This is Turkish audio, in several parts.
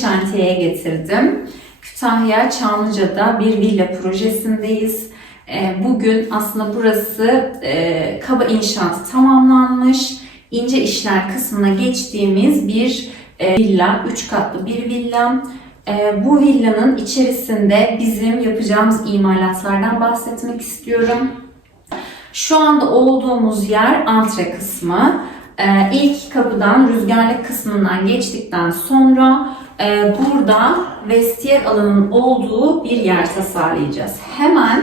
şantiyeye getirdim. Kütahya Çamlıca'da bir villa projesindeyiz. Ee, Bugün aslında burası e, kaba inşaat tamamlanmış. İnce işler kısmına geçtiğimiz bir e, villa, 3 katlı bir villa. E, Bu villanın içerisinde bizim yapacağımız imalatlardan bahsetmek istiyorum. Şu anda olduğumuz yer antre kısmı. İlk kapıdan rüzgarlık kısmından geçtikten sonra e, burada vestiyer alanının olduğu bir yer tasarlayacağız. Hemen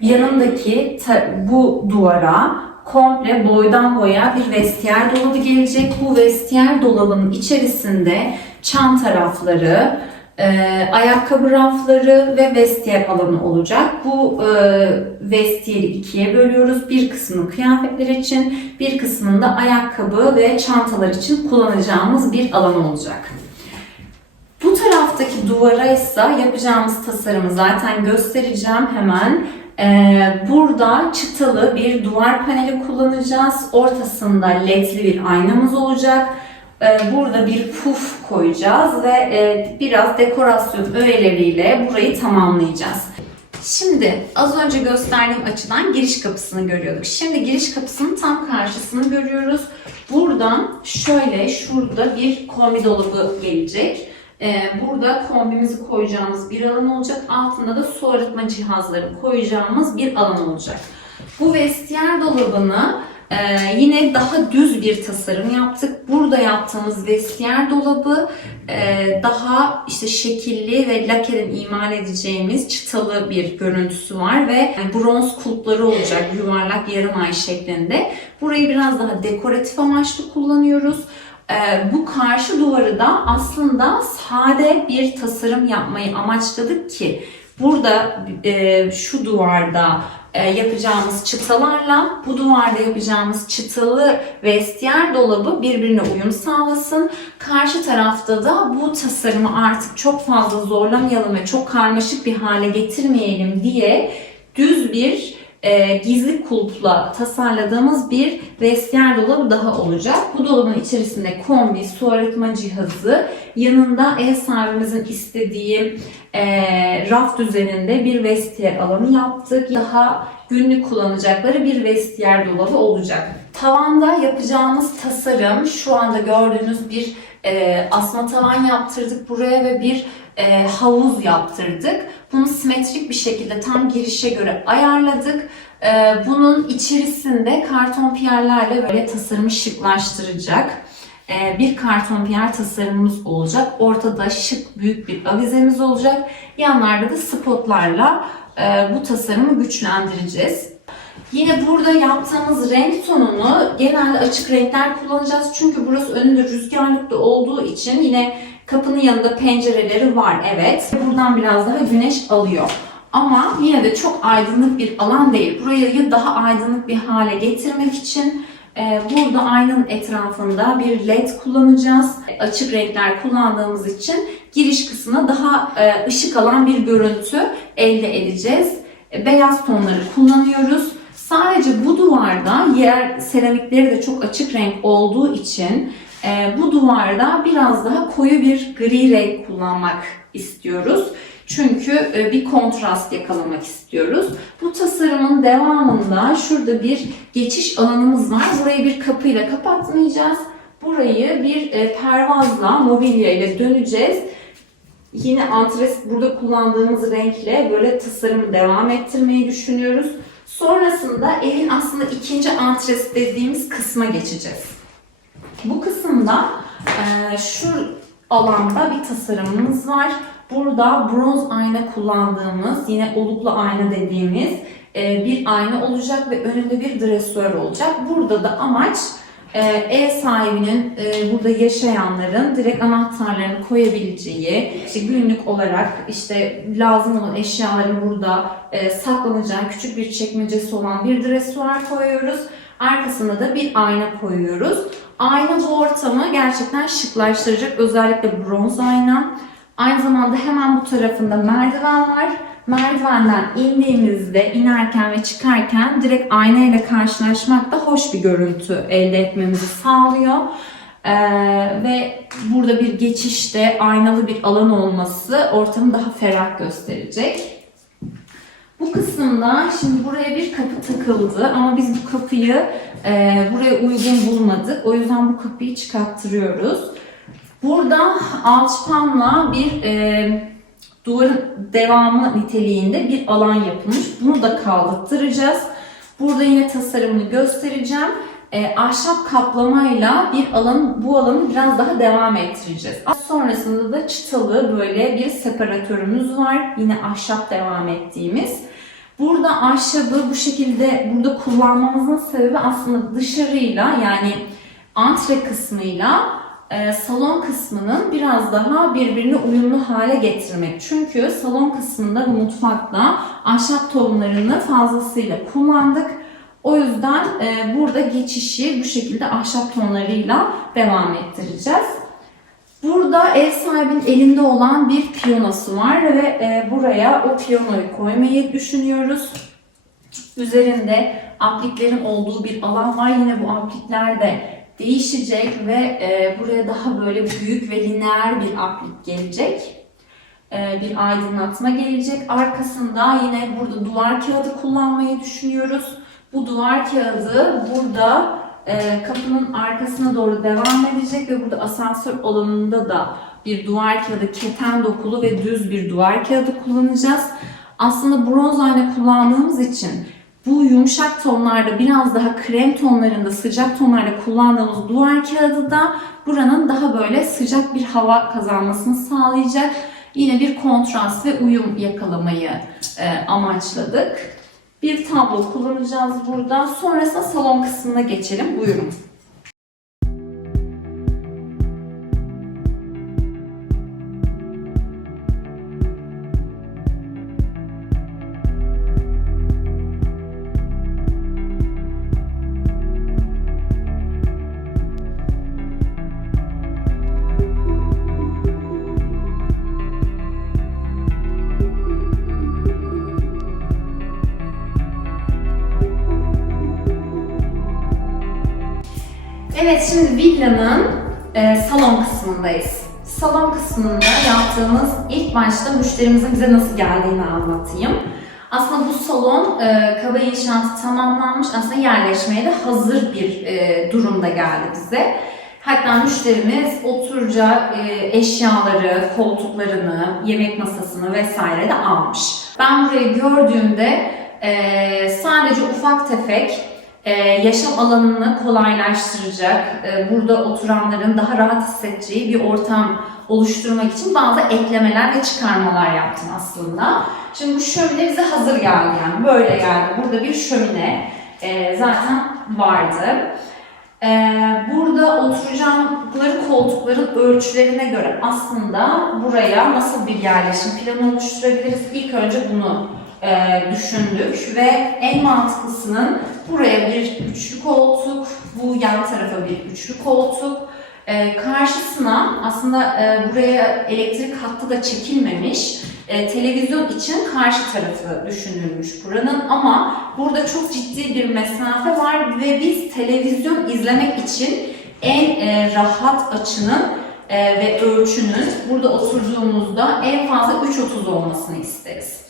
yanındaki bu duvara komple boydan boya bir vestiyer dolabı gelecek. Bu vestiyer dolabının içerisinde çanta rafları, e, ayakkabı rafları ve vestiyer alanı olacak. Bu e, vestiyeri ikiye bölüyoruz. Bir kısmını kıyafetler için, bir kısmını da ayakkabı ve çantalar için kullanacağımız bir alan olacak. Bu taraftaki duvara ise yapacağımız tasarımı zaten göstereceğim hemen. Ee, burada çıtalı bir duvar paneli kullanacağız. Ortasında ledli bir aynamız olacak. Ee, burada bir puf koyacağız ve e, biraz dekorasyon öğeleriyle burayı tamamlayacağız. Şimdi az önce gösterdiğim açıdan giriş kapısını görüyorduk. Şimdi giriş kapısının tam karşısını görüyoruz. Buradan şöyle şurada bir kombi dolabı gelecek. Ee, burada kombimizi koyacağımız bir alan olacak. Altında da su arıtma cihazları koyacağımız bir alan olacak. Bu vestiyer dolabını e, yine daha düz bir tasarım yaptık. Burada yaptığımız vestiyer dolabı e, daha işte şekilli ve lakeden imal edeceğimiz çıtalı bir görüntüsü var ve bronz kulpları olacak yuvarlak yarım ay şeklinde. Burayı biraz daha dekoratif amaçlı kullanıyoruz. Ee, bu karşı duvarı da aslında sade bir tasarım yapmayı amaçladık ki burada e, şu duvarda yapacağımız çıtalarla bu duvarda yapacağımız çıtalı vestiyer dolabı birbirine uyum sağlasın. Karşı tarafta da bu tasarımı artık çok fazla zorlamayalım ve çok karmaşık bir hale getirmeyelim diye düz bir e, gizli kulpla tasarladığımız bir vestiyer dolabı daha olacak. Bu dolabın içerisinde kombi, su arıtma cihazı, yanında ev sahibimizin istediği e, raf düzeninde bir vestiyer alanı yaptık. Daha günlük kullanacakları bir vestiyer dolabı olacak. Tavanda yapacağımız tasarım şu anda gördüğünüz bir e, asma tavan yaptırdık buraya ve bir e, havuz yaptırdık. Bunu simetrik bir şekilde tam girişe göre ayarladık. E, bunun içerisinde karton piyerlerle böyle tasarımı şıklaştıracak e, bir karton piyer tasarımımız olacak. Ortada şık büyük bir avizemiz olacak. Yanlarda da spotlarla e, bu tasarımı güçlendireceğiz. Yine burada yaptığımız renk tonunu genelde açık renkler kullanacağız. Çünkü burası önünde rüzgarlıkta olduğu için yine kapının yanında pencereleri var evet. Buradan biraz daha güneş alıyor. Ama yine de çok aydınlık bir alan değil. Burayı daha aydınlık bir hale getirmek için e, burada aynanın etrafında bir led kullanacağız. Açık renkler kullandığımız için giriş kısmına daha e, ışık alan bir görüntü elde edeceğiz. E, Beyaz tonları kullanıyoruz. Sadece bu duvarda yer seramikleri de çok açık renk olduğu için bu duvarda biraz daha koyu bir gri renk kullanmak istiyoruz. Çünkü e, bir kontrast yakalamak istiyoruz. Bu tasarımın devamında şurada bir geçiş alanımız var. Burayı bir kapıyla kapatmayacağız. Burayı bir e, pervazla, mobilya ile döneceğiz. Yine antres burada kullandığımız renkle böyle tasarımı devam ettirmeyi düşünüyoruz. Sonrasında evin aslında ikinci antres dediğimiz kısma geçeceğiz. Bu kısımda e, şu alanda bir tasarımımız var. Burada bronz ayna kullandığımız, yine oluklu ayna dediğimiz e, bir ayna olacak ve önünde bir dresör olacak. Burada da amaç e, ev sahibinin, e, burada yaşayanların direkt anahtarlarını koyabileceği, işte günlük olarak işte lazım olan eşyaların burada e, saklanacağı küçük bir çekmecesi olan bir dresör koyuyoruz. Arkasına da bir ayna koyuyoruz. Ayna bu ortamı gerçekten şıklaştıracak. Özellikle bronz ayna. Aynı zamanda hemen bu tarafında merdiven var. Merdivenden indiğimizde, inerken ve çıkarken direkt ayna ile karşılaşmak da hoş bir görüntü elde etmemizi sağlıyor. Ee, ve burada bir geçişte aynalı bir alan olması ortamı daha ferah gösterecek. Bu kısımda şimdi buraya bir kapı takıldı ama biz bu kapıyı e, buraya uygun bulmadık. O yüzden bu kapıyı çıkarttırıyoruz. Burada alçıpanla bir e, duvarın devamı niteliğinde bir alan yapılmış. Bunu da kaldırtıracağız. Burada yine tasarımını göstereceğim. E, ahşap kaplamayla bir alanı, bu alanı biraz daha devam ettireceğiz. Sonrasında da çıtalı böyle bir separatörümüz var. Yine ahşap devam ettiğimiz. Burada ahşabı bu şekilde burada kullanmamızın sebebi aslında dışarıyla yani antre kısmıyla e, salon kısmının biraz daha birbirine uyumlu hale getirmek. Çünkü salon kısmında ve mutfakta ahşap tohumlarını fazlasıyla kullandık. O yüzden e, burada geçişi bu şekilde ahşap tonlarıyla devam ettireceğiz. Burada ev sahibinin elinde olan bir piyanosu var ve e, buraya o piyanoyu koymayı düşünüyoruz. Üzerinde apliklerin olduğu bir alan var. Yine bu aplikler de değişecek ve e, buraya daha böyle büyük ve lineer bir aplik gelecek. E, bir aydınlatma gelecek. Arkasında yine burada duvar kağıdı kullanmayı düşünüyoruz. Bu duvar kağıdı burada e, kapının arkasına doğru devam edecek ve burada asansör alanında da bir duvar kağıdı keten dokulu ve düz bir duvar kağıdı kullanacağız. Aslında bronz ayna kullandığımız için bu yumuşak tonlarda biraz daha krem tonlarında sıcak tonlarda kullandığımız duvar kağıdı da buranın daha böyle sıcak bir hava kazanmasını sağlayacak. Yine bir kontrast ve uyum yakalamayı e, amaçladık. Bir tablo kullanacağız burada. Sonrasında salon kısmına geçelim. Buyurun. Evet şimdi villanın e, salon kısmındayız. Salon kısmında yaptığımız ilk başta müşterimizin bize nasıl geldiğini anlatayım. Aslında bu salon e, kaba inşaatı tamamlanmış aslında yerleşmeye de hazır bir e, durumda geldi bize. Hatta müşterimiz oturacak e, eşyaları, koltuklarını, yemek masasını vesaire de almış. Ben burayı gördüğümde e, sadece ufak tefek e, yaşam alanını kolaylaştıracak, e, burada oturanların daha rahat hissedeceği bir ortam oluşturmak için bazı eklemeler ve çıkarmalar yaptım aslında. Şimdi bu şömine bize hazır geldi yani böyle geldi. Burada bir şömine e, zaten vardı. E, burada oturacakları koltukların ölçülerine göre aslında buraya nasıl bir yerleşim planı oluşturabiliriz? İlk önce bunu e, düşündük ve en mantıklısının buraya bir üçlü koltuk, bu yan tarafa bir üçlü koltuk, e, karşısına aslında e, buraya elektrik hattı da çekilmemiş. E, televizyon için karşı tarafı düşünülmüş buranın ama burada çok ciddi bir mesafe var ve biz televizyon izlemek için en e, rahat açının e, ve ölçünün burada oturduğumuzda en fazla 3.30 olmasını isteriz.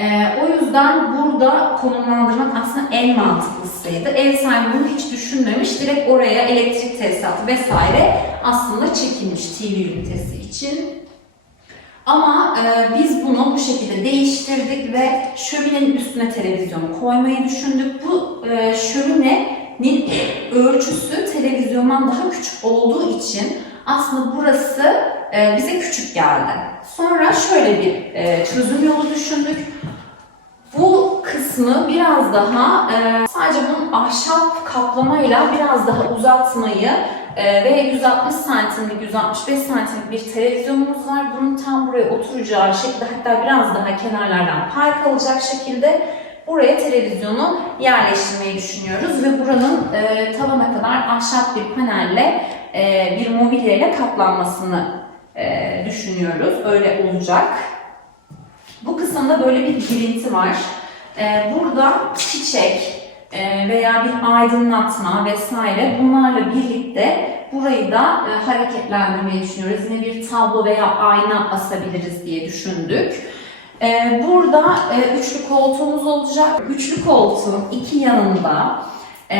Ee, o yüzden burada konumlandırmak aslında en mantıklısıydı. Ev sahibi bunu hiç düşünmemiş. Direkt oraya elektrik tesisatı vesaire aslında çekilmiş TV ünitesi için. Ama e, biz bunu bu şekilde değiştirdik ve şöminenin üstüne televizyonu koymayı düşündük. Bu e, şöminenin ölçüsü televizyondan daha küçük olduğu için aslında burası e, bize küçük geldi. Sonra şöyle bir e, çözüm yolu düşündük. Bu kısmı biraz daha e, sadece bunun ahşap kaplamayla biraz daha uzatmayı e, ve 160 santimlik, 165 santimlik bir televizyonumuz var. Bunun tam buraya oturacağı şekilde hatta biraz daha kenarlardan pay kalacak şekilde buraya televizyonu yerleştirmeyi düşünüyoruz ve buranın tavana kadar ahşap bir panelle e, bir mobilya ile kaplanmasını e, düşünüyoruz. Öyle olacak. Bu kısımda böyle bir girinti var. Ee, burada çiçek, e, veya bir aydınlatma vesaire bunlarla birlikte burayı da e, hareketlendirmeyi düşünüyoruz. Yine bir tablo veya ayna asabiliriz diye düşündük. E, burada e, üçlü koltuğumuz olacak. Üçlü koltuğun iki yanında e,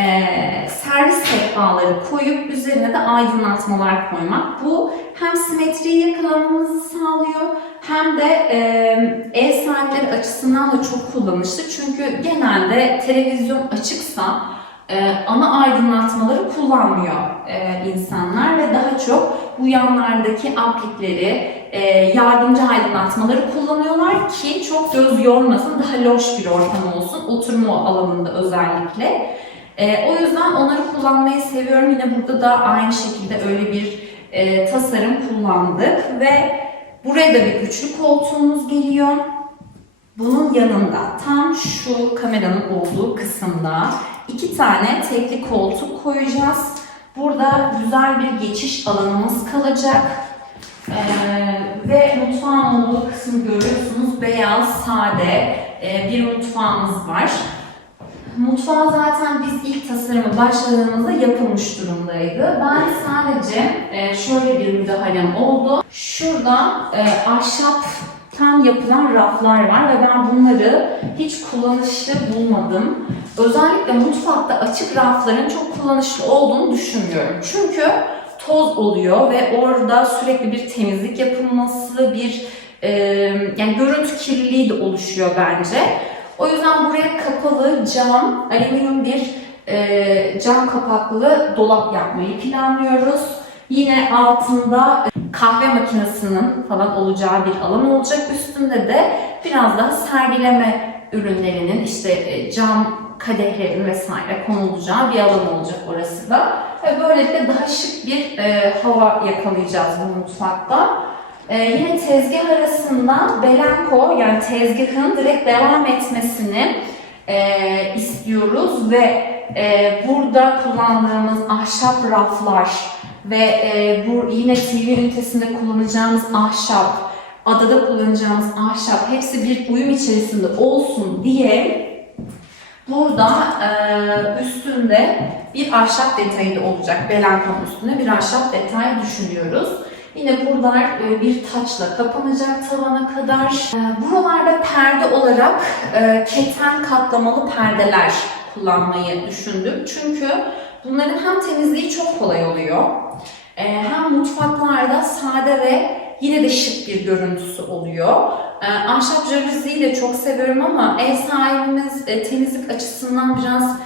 servis sehpaları koyup üzerine de aydınlatmalar koymak. Bu hem simetriyi yakalamamızı sağlıyor hem de e, ev sahipleri açısından da çok kullanışlı. Çünkü genelde televizyon açıksa e, ana aydınlatmaları kullanmıyor e, insanlar ve daha çok bu yanlardaki aplikleri, e, yardımcı aydınlatmaları kullanıyorlar ki çok göz yormasın, daha loş bir ortam olsun, oturma alanında özellikle. E, o yüzden onları kullanmayı seviyorum. Yine burada da aynı şekilde öyle bir e, tasarım kullandık ve buraya da bir üçlü koltuğumuz geliyor. Bunun yanında tam şu kameranın olduğu kısımda iki tane tekli koltuk koyacağız. Burada güzel bir geçiş alanımız kalacak. Ee, ve mutfağın olduğu kısmı görüyorsunuz. Beyaz, sade e, bir mutfağımız var. Mutfağı zaten biz ilk tasarımı başladığımızda yapılmış durumdaydı. Ben sadece e, şöyle bir müdahalem oldu. Şurada e, ahşaptan yapılan raflar var ve ben bunları hiç kullanışlı bulmadım. Özellikle mutfakta açık rafların çok kullanışlı olduğunu düşünmüyorum. Çünkü toz oluyor ve orada sürekli bir temizlik yapılması, bir e, yani görüntü kirliliği de oluşuyor bence. O yüzden buraya kapalı cam, alüminyum bir e, cam kapaklı dolap yapmayı planlıyoruz. Yine altında kahve makinesinin falan olacağı bir alan olacak. Üstünde de biraz daha sergileme ürünlerinin işte e, cam kadehlerin vesaire konulacağı bir alan olacak orası da. Ve böylelikle daha şık bir e, hava yakalayacağız bu mutfakta. Ee, yine tezgah arasında Belenko yani tezgahın direkt devam etmesini e, istiyoruz ve e, burada kullandığımız ahşap raflar ve e, bu yine TV ünitesinde kullanacağımız ahşap, adada kullanacağımız ahşap hepsi bir uyum içerisinde olsun diye burada e, üstünde bir ahşap detayı olacak. Belenko'nun üstünde bir ahşap detay düşünüyoruz. Yine buralar e, bir taçla kapanacak tavana kadar. E, Buralarda perde olarak e, keten katlamalı perdeler kullanmayı düşündük. Çünkü bunların hem temizliği çok kolay oluyor, hem mutfaklarda sade ve yine de şık bir görüntüsü oluyor. Ahşap jaluziyi de çok seviyorum ama ev sahibimiz temizlik açısından biraz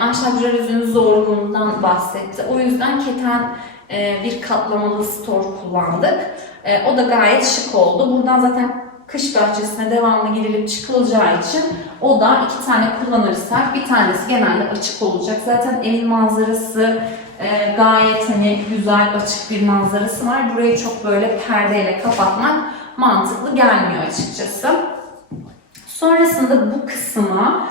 ahşap jaluzinin zorluğundan bahsetti. O yüzden keten e, bir katlamalı store kullandık. E, O da gayet şık oldu. Buradan zaten kış bahçesine devamlı girilip çıkılacağı için o da iki tane kullanırsak bir tanesi genelde açık olacak. Zaten evin manzarası e, gayet hani güzel açık bir manzarası var. Burayı çok böyle perdeyle kapatmak mantıklı gelmiyor açıkçası. Sonrasında bu kısma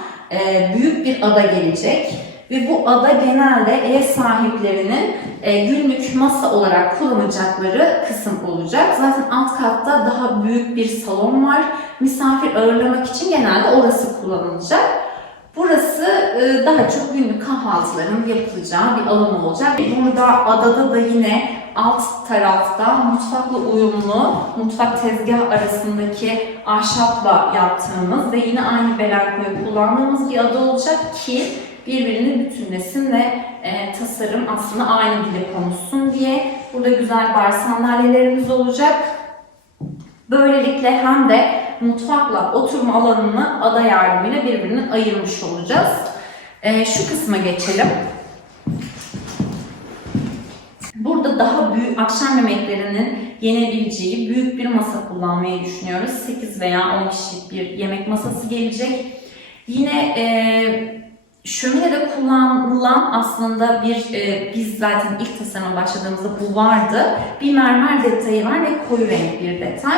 büyük bir ada gelecek ve bu ada genelde ev sahiplerinin e, günlük masa olarak kullanacakları kısım olacak. Zaten alt katta daha büyük bir salon var. Misafir ağırlamak için genelde orası kullanılacak. Burası e, daha çok günlük kahvaltıların yapılacağı bir alan olacak. Burada adada da yine alt tarafta mutfakla uyumlu, mutfak tezgah arasındaki ahşapla yaptığımız ve yine aynı belenkoyu kullandığımız bir ada olacak ki birbirini bütünlesin ve e, tasarım aslında aynı dile konuşsun diye. Burada güzel bar sandalyelerimiz olacak. Böylelikle hem de mutfakla oturma alanını ada yardımıyla birbirinden ayırmış olacağız. E, şu kısma geçelim. Burada daha büyük akşam yemeklerinin yenebileceği büyük bir masa kullanmayı düşünüyoruz. 8 veya 10 kişilik bir yemek masası gelecek. Yine e, şöminede kullanılan aslında bir, e, biz zaten ilk tasarıma başladığımızda bu vardı. Bir mermer detayı var ve koyu renk bir detay.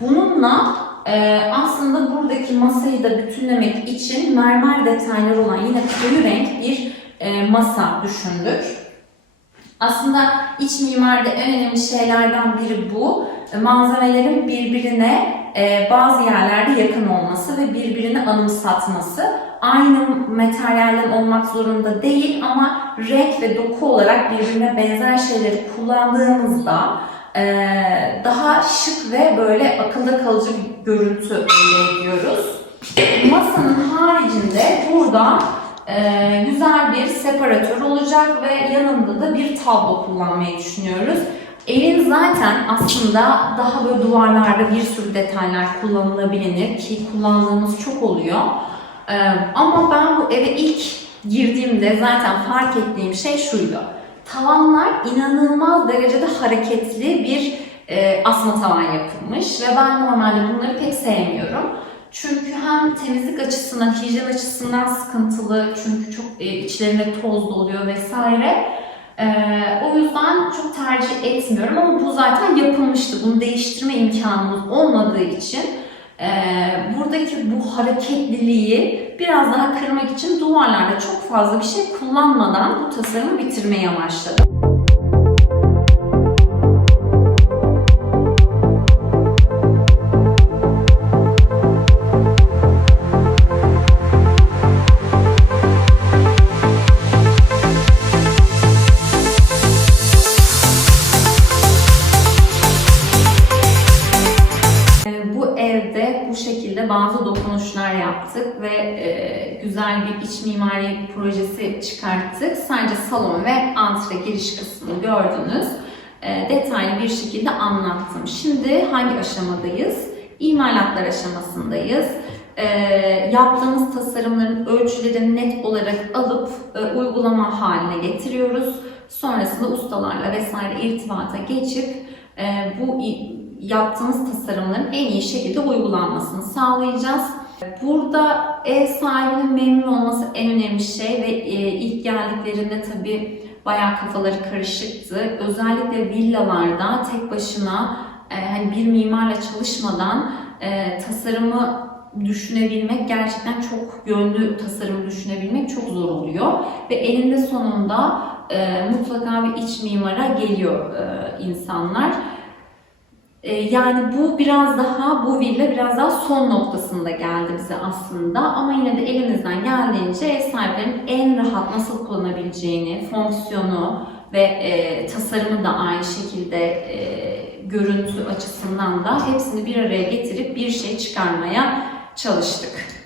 Bununla e, aslında buradaki masayı da bütünlemek için mermer detayları olan yine koyu renk bir e, masa düşündük. Aslında iç mimaride en önemli şeylerden biri bu. E, Malzemelerin birbirine e, bazı yerlerde yakın olması ve birbirini anımsatması. Aynı materyalden olmak zorunda değil ama renk ve doku olarak birbirine benzer şeyleri kullandığımızda eee, daha şık ve böyle akılda kalıcı bir görüntü elde ediyoruz. Masanın haricinde burada eee, güzel bir separatör olacak ve yanında da bir tablo kullanmayı düşünüyoruz. Evin zaten aslında daha böyle duvarlarda bir sürü detaylar kullanılabilir ki kullandığımız çok oluyor. Ee, ama ben bu eve ilk girdiğimde zaten fark ettiğim şey şuydu. Tavanlar inanılmaz derecede hareketli bir e, asma tavan yapılmış ve ben normalde bunları pek sevmiyorum. Çünkü hem temizlik açısından, hijyen açısından sıkıntılı çünkü çok e, içlerinde toz doluyor vesaire. Ee, o yüzden çok tercih etmiyorum ama bu zaten yapılmıştı. Bunu değiştirme imkanımız olmadığı için e, buradaki bu hareketliliği biraz daha kırmak için duvarlarda çok fazla bir şey kullanmadan bu tasarımı bitirmeye amaçladım. Şekilde bazı dokunuşlar yaptık ve e, güzel bir iç mimari projesi çıkarttık. Sadece salon ve antre giriş kısmını gördünüz. E, detaylı bir şekilde anlattım. Şimdi hangi aşamadayız? İmalatlar aşamasındayız. E, yaptığımız tasarımların ölçülerini net olarak alıp e, uygulama haline getiriyoruz. Sonrasında ustalarla vesaire irtibata geçip e, bu yaptığımız tasarımların en iyi şekilde uygulanmasını sağlayacağız. Burada ev sahibinin memnun olması en önemli şey ve e, ilk geldiklerinde tabii bayağı kafaları karışıktı. Özellikle villalarda tek başına e, hani bir mimarla çalışmadan e, tasarımı düşünebilmek gerçekten çok yönlü tasarım düşünebilmek çok zor oluyor ve eninde sonunda e, mutlaka bir iç mimara geliyor e, insanlar. E, yani bu biraz daha, bu villa biraz daha son noktasında geldi bize aslında. Ama yine de elimizden geldiğince ev sahiplerinin en rahat nasıl kullanabileceğini, fonksiyonu ve e, tasarımı da aynı şekilde e, görüntü açısından da hepsini bir araya getirip bir şey çıkarmaya çalıştık.